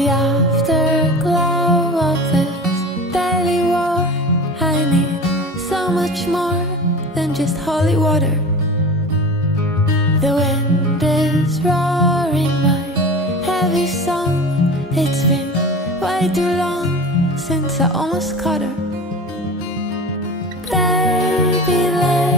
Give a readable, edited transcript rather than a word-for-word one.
the afterglow of this deadly war. I need so much more than just holy water. The wind is roaring my heavy song. It's been way too long since I almost caught her. Baby, let